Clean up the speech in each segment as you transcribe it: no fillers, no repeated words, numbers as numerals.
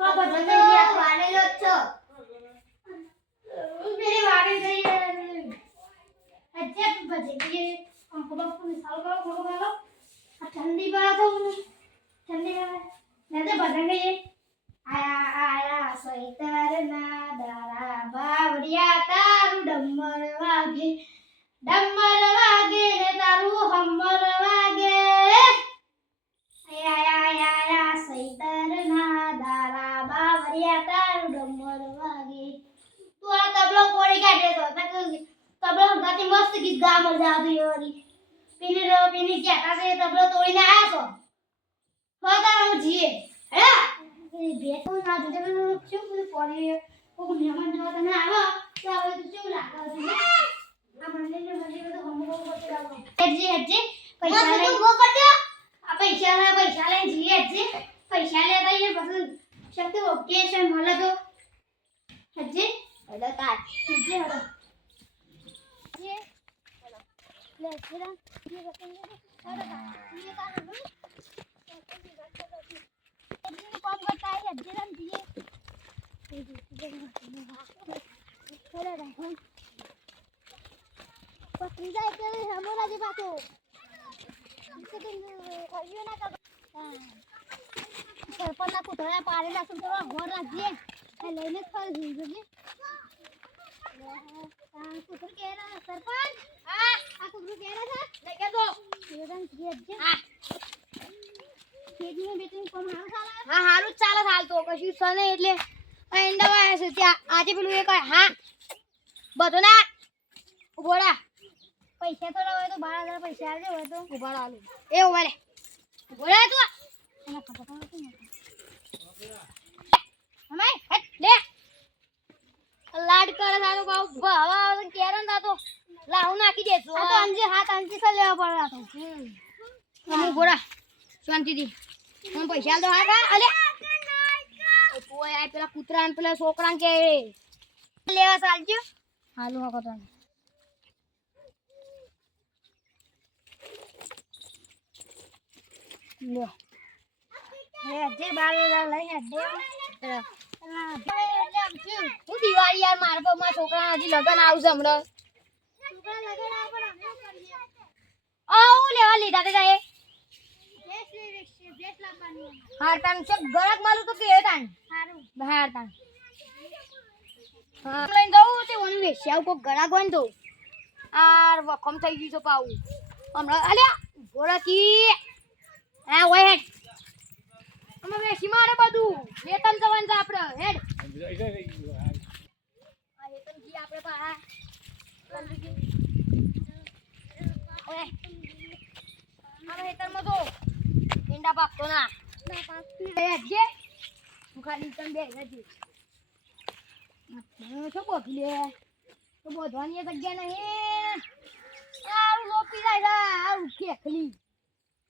હા બધો વાળેલો જ છો મેરે વાગે જઈએ આજે બજે કે અંકો બાપુ ને સાલ કરો ઘણો ગાલો આ ઠંડી બા તો ઠંડી બા નજે બદન ગઈ આયા આયા સૈતર ના દારા બાવડિયા તારું ડમર વાગે ને તારું હમ્મર વાગે આયા સૈતર ના દારા બાવડિયા તારું ડમર વાગે તું આ તબલો કોડી કાઢે તો તબલો ગાતી મસ્ત ગીત ગા મજા આવતી હોરી પીની કેટા છે તબલો તોડીને આયા છો ફોટા હું જીએ હે બેઠો ના જોજે મને શું બધું પડી કોઈ મહેમાન જો તને આવો તો હવે તું શું લાગે આ મંદિર તો હમકો કરતો લાવો હેજે પૈસા લે તું કરજો આ પૈસા લે જીએ હેજે પૈસા લે તો એ બસ શક્તિ ઓકેશન મળે તો હેજે હેલો તાર હેજે હેલો ये ले जरा ये रखेंगे अरे ये का है ये कौन करता है जरा दिए चले रहो पत्नी जाए के हमोला जी बातो इसे दिन करियो ना कर सरपंच ना कुतरा पारे ला सुन तो घर राज्य है लेने फल दीजिए कुतर के रहा सरपंच आ कुतर के रहा था लेके दो ये रंग खेत है खेत में बेटन कोण हारू ચાલે હા હારું જ ચાલે હાલ તો કશું સને એટલે એંડાવા છે ત્યાં આજે પેલું એક હા બધો ના ઉભોડા પૈસા થોડા હોય તો 12000 પૈસા આવજે હોય તો ઉભાડા આલે એ ઉભા લે ઉભોડા તું એના ખબર નથી હમાય હટ લે લાડ કરે સારો બાવ હવા આવે કેરન દાતો લાહુ નાખી દેજો આ તો અંજી હાથ અંજી સે લેવા પડે તો હું ગોરા શાંતિથી હું પૈસા દો હા અલે કોઈ આ પેલા કૂતરા ને પેલા છોકરા કે લેવા ચાલજો હાલો હકો તને લ્યો હે જે 12000 લઈને દે હું દિવાળી યાર મારા પર મારા છોકરા હજી લગન આવશે હમણાં છોકરા લગન આવ પણ અમે કરીએ આવ લેવા લીધા તે જાય ડ્રેસ લાવવાની હા તન ચક ગરક માલું તો કે તાન સારું બહાર તાન હા લઈને દઉં તે ઓન વેશ્યાવ કો ગળા ગોન દો આર વખમ થઈ ગઈ તો પાઉ હમણાં અલ્યા ગોળકી આ ઓય હેડ અમે વેશી મારે બધું વેતન જવાનું છે આપણે હેડ આ વેતન જી આપણે પા ઓય આ વેતન માં તો ઈંડા પાકતો ના હેડ જે હું ખાલી તન બે ગજી શું બોલી લે તો બોધવાની જગ્યા નહીં આવ લોપી જાય આવ કેખલી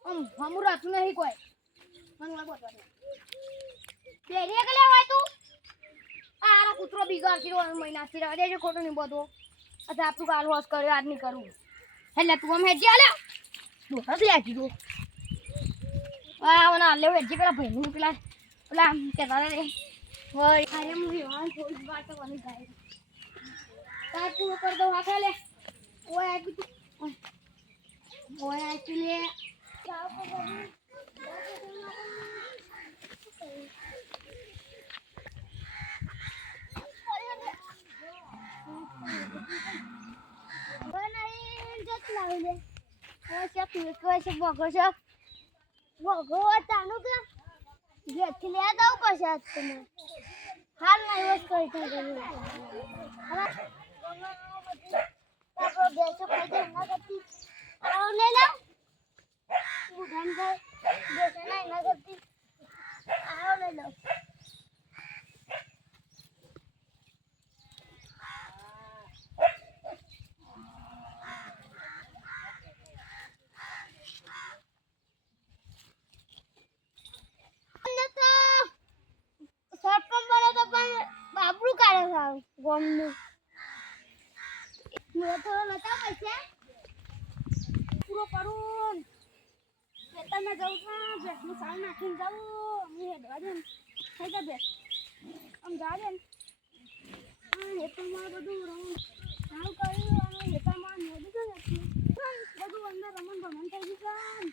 હમું રાતું નહીં કોઈ મને બોધવાની પેરી કે લેવાય તું આરો કૂતરો બિગાડતી રો મહિનાથી રહે છે ખોટો નહીં બોધો અચ્છા આપણું ગાલ વોશ કર્યો આજ નહીં કરું એટલે તું આમ હેજી આલે દોહર લે આજી દો આ ઓના લે હેજી પેલા ભાઈ પેલા પેલા કેતા રે ઓય અરે હું વિવાન થોડી વાર તો બની જાય કાટ પૂરો કર દો આખા લે ઓય આ તું ઓય આ તું લે જાવ તો બની બનાઈ જત લાવી લે ઓય ચક વિકવા છે બગો છે બગો તાનું કે જેથી લે દઉં પછી આજ તમે હાલ ના યુઝ કરી થઈ આપણો બેસો ખાઈ ના કરતી લે લાવ ઉડાન જાય બેસો ના કરતી આવો લે લો બાબરું કાઢે સાવ ગોમનું મેં થોડો નતા પૈસા પૂરો કરું ખેતરમાં જવું છે ભેંસનું સાલ નાખીને જવું હું હેડવા દે થઈ જા ભેંસ આમ જા દે ખેતરમાં બધું રમણ સાવ કર્યું અને ખેતરમાં નદી છે ને બધું અંદર રમણ ભમણ થઈ ગયું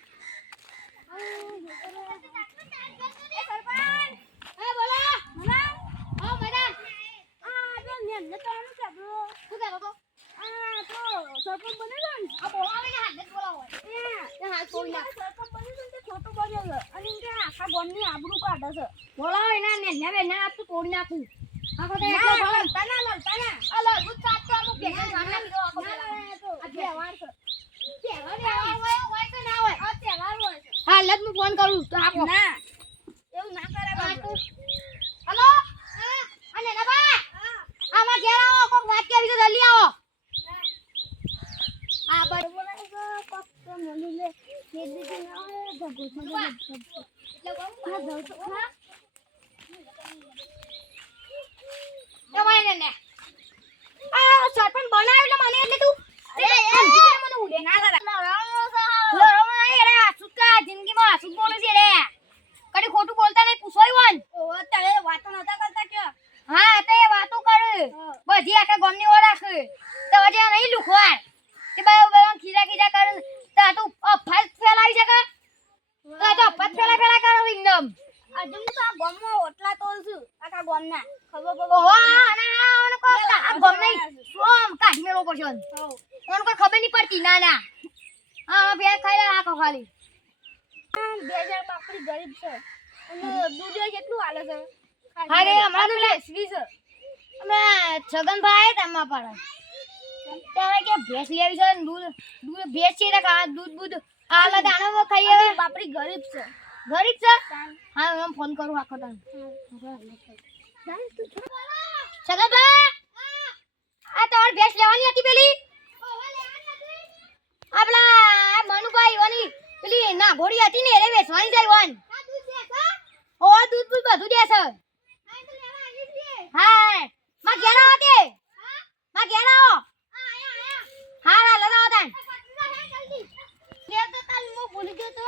હાલત હું ફોન કરું તો આપો ના એવું ના કરે બાપુ હેલો અને ના બા આમાં ઘેર આવો કોક વાત કરી તો જલ્દી આવો આ બરાબર કોક તો મળી લે કે દીદી ના હોય ધગો એટલે કોણ ના જાવ તો હા ને આ સરપંચ બનાવ્યો એટલે મને એટલે તું મને ઉડે ના કરે જિંદગીમાં શું બોલું છે રે કડી ખોટું બોલતા નહીં પૂછોય ઓ તમે વાતો નતા કરતા કે હા તે વાતો કર બધી આખા ગામની ઓળખ તો વજે નહીં લુખવા તે બાયો ખીરા કર તા તું અફાત ફેલાઈ છે કે તો અફાત ફેલા કરો એકદમ આજુ તો આ ગામમાં ઓટલા તોલ છું આખા ગામના ખબર ઓ આને કો આ ગામ નહીં સોમ કાઢી મેલો પડશે ઓન કોઈ ખબર નહીં પડતી ના ના હા બે ખાઈ આખો ખાલી 2000 બાપડી ગરીબ છે અને દૂધ કેટલું આલે છે અરે હમણાં તો લેસવી છે અમે છગનભાઈ તમા પાડે ત્યારે કે ભેંસ લેવી છે દૂધ ભેંસ છે કે દૂધ આલે દાણો ખાઈએ બાપડી ગરીબ છે હા હું ફોન કરું આખો ટાઈમ છગનભાઈ આ તમાર ભેંસ લેવાની હતી પેલી આપલા મનુભાઈ વાની પેલી ના ઘોડી હતી ને રે વેચવાની જાય વન ઓ દૂધ બધું દે છે હા માં ઘેર આવો તે માં ઘેર આવો હા લગાવો તાન લે તો તાન મો ભૂલી ગયો તો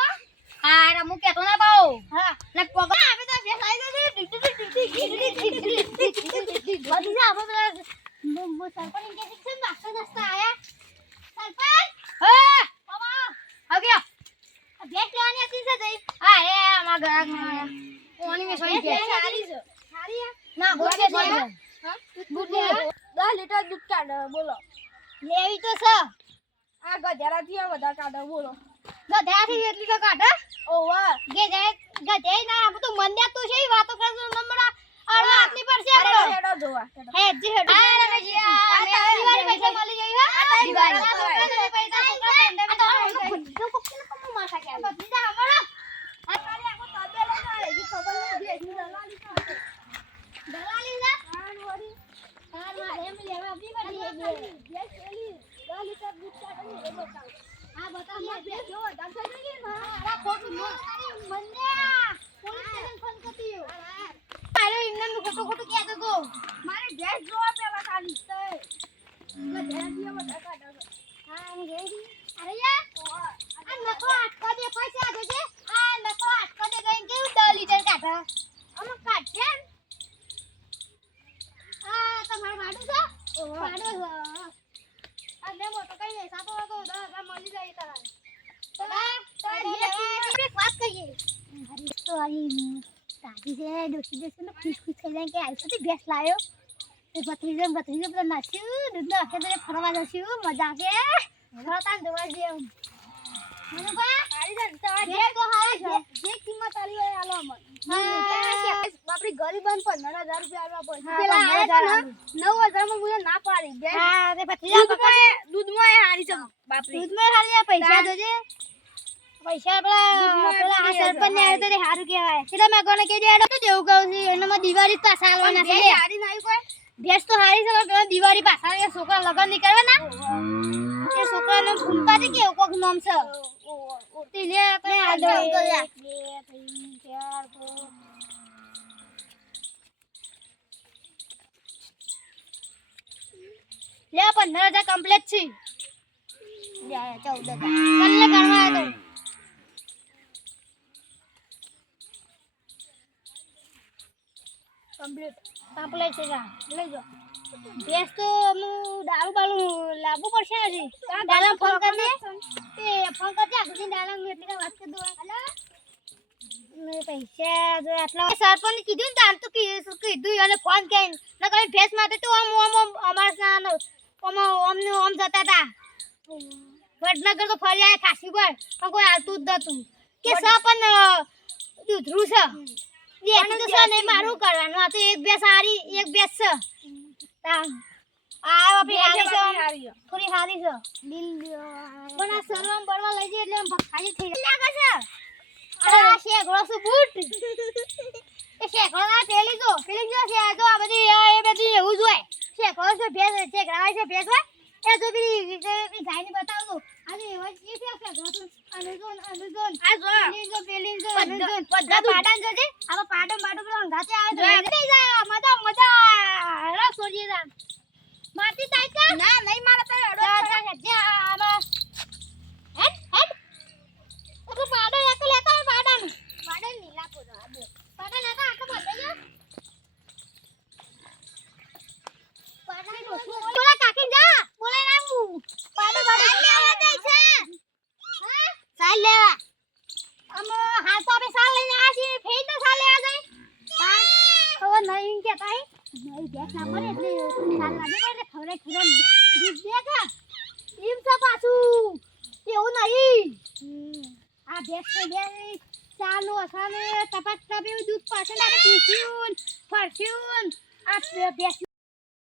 હા રે મુ કેતો ના પાઉ હા ને પગા આવે તો બે લાઈ દે બધી જા આપણે મો સરપંચ કે છે નાસ્તા નાસ્તા આયા સરપંચ હે બાબા આ ગયા ભેટ લેવાની હતી છે જઈ હા એ અમાર ઘર ઓની મે સોઈ કે સારી છે સારી ના ગોળે છે હા દૂધ લે 10 લીટર દૂધ કાઢ બોલો લેવી તો છે આ ગધેરાથી વધારે કાઢ બોલો ગધેરાથી એટલી તો કાઢ ઓવા ગધે ના આ તો મન દે તો છે વાતો કરજો નંબરા અરે આટલી પર છે હેડો જોવા હે જી હેડો આ રમેજી આ દિવાળી પૈસા મળી જઈ હા આ દિવાળી પૈસા માથા કે બધી જા હમણો આ ખાલી આકો તબે લગાડે જી ખબર નથી દલાલી ના હા વરી તાર મારે એમ લેવા આપી પડી બે પેલી 10 લીટર દૂધ કાઢી એ બતાવ આ બતાવ મે બે જો દાખલ થઈ ગઈ ને આ ખોટું નો મને પોલીસ સ્ટેશન ફોન કરતી અરે ઇન્દન ખોટું કહેતો તો મારે ગેસ જોવા પેલા ખાલી તે એટલે ધ્યાન દિયો બધા કાઢો હા હું ગઈ અરે યાર આ નકો આટકો દે પૈસા દેજે આ નકો આટકો દે ગઈ કેવું 10 લીટર કાઢા અમે કાઢે આ તમાર વાડું છે વાડું આ લે મોટો કઈ નહીં સાતો તો 10 મળી જાય તારા એક વાત કહીએ તો આઈ તાજી જે ડોસી દેશે ને ખુશ થઈ જાય કે આઈ સતી ભેંસ લાયો એ ભત્રીજો પર નાખ્યું દૂધ નાખે તો ફરવા જશું મજા આવે રતાન જોવા જેમ મને બા હારી જન જે તો હારી છે જે કિંમત આલી હોય આલો અમન બાપરી ગરીબન 15000 રૂપિયા આલવા પડે પેલા આયા 9000 માં મને ના પાડી હા તે ભત્રીજા દૂધમાં હારી છે બાપરી દૂધમાં હારી પૈસા દેજે પૈસા પેલા આ સરપંચ ને આવે તો હારું કહેવાય એટલે મે કોને કહી દે તો દેવું કહું છું એનામાં દિવાળી પાછા આલવાના છે હારી નાઈ કોઈ ભેંસ તો હારી છે પેલા દિવાળી પાછા એ છોકરા લગન ની કરવા ના એ છોકરા નો ફૂલપા છે કે કોક નામ છે તે લે આપણે આ દો 1 2 3 4 લે 15000 કમ્પ્લીટ છે લે 14000 કલ્લે ગણવા તો કમ્પ્લીટ કમ્પ્લીટ છે જા લઈ જો ભેંસ તો હું દારૂ બાળું લાવવું પડશે હજી દાડા ફોન કરી દે તે ફોન કરજે આગળ દાડા હું એટલી વાત કરી દઉં હલો મેં પૈસા જો આટલા સરપંચ કીધું ને તાર તો કીધું અને ફોન કરીને ન કરી ભેંસ માટે તો આમ અમાર સાનો ઓમ જતા હતા વડનગર તો ફરી આયા ખાસી પર પણ કોઈ આવતું જ નતું કે સ પણ દૂધરું છે એ તો છે નહીં મારું કરવાનું આ તો એક બે સારી એક બે છે તા આ આપી હારી છે થોડી હારી છે પણ આ સરવમ બળવા લઈ જઈ એટલે ખાલી થઈ લાગે છે આ શેગડો છે બૂટ એ શેગડો ના પેલી જો છે તો આ બધી એ બધી એવું જ હોય શેગડો છે ભેસ છે ગ્રાવાય છે ભેસ હોય એ તો બી ગાયને બતાવજો આજે એવા જે છે શેગડો અનુજોન આ જો પેલી જો અનુજોન બધા પાડાન જોજે આવા પાડમ પેલો હંગાતે આવે તો થઈ જા મજા રસ સોજી જા મારતી તાઈકા ના નહીં મારા તો અડો છે આમાં હેડ તો પાડો એક લેતા પાડાનું પાડા નીલા પોરો આબો પાડા લેતા આટલો બધો જો પાડા બોલા કાકી જા બોલે ના હું પાડો લેવા જાય છે હા સાલ લેવા અમ હાલ તો આપણે સાલ લઈને આ છીએ ફેર તો સાલ લેવા જાય હા હવે નહીં કેતા હે નહીં બેસ ના પડે એટલે સાલ લાગે પડે ખવરે દીપ દેખા એમ છે પાછું એવું નહીં આ ભેંસ તો બે ચાલો અસાને ટપક ટપી દૂધ પાછળ આપણે પીસ્યું ફરસ્યું આ ભેંસ